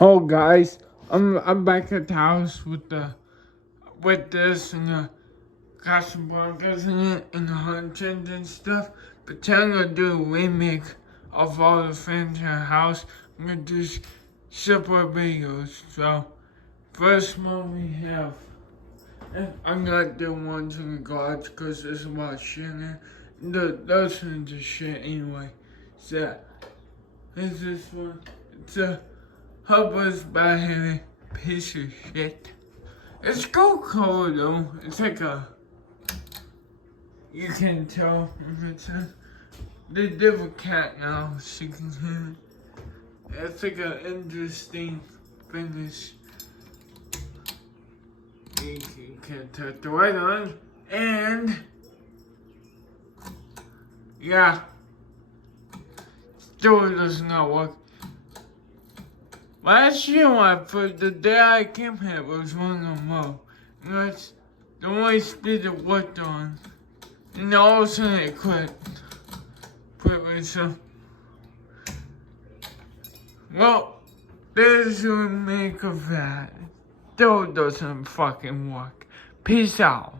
Oh guys, I'm back at the house with this and the Casablancas in it and the hunches and stuff. But today I'm gonna do a remake of all the fans in the house. I'm gonna do separate videos. So first one we have. I'm not doing ones in the garage because there's a lot of shit in there. Those ones are shit anyway. So here's this one. It's a Hubba's bellhaven piece of shit. It's Coca-Cola though. It's like you can tell if it's the different cat now, so you can hear it. It's like an interesting finish. You can touch the white on, and yeah, still does not work. Last year, for the day I came here, was one of them low. And that's the only speed it worked on. And all of a sudden it quit. So. Well, there's a remake of that. Still doesn't fucking work. Peace out.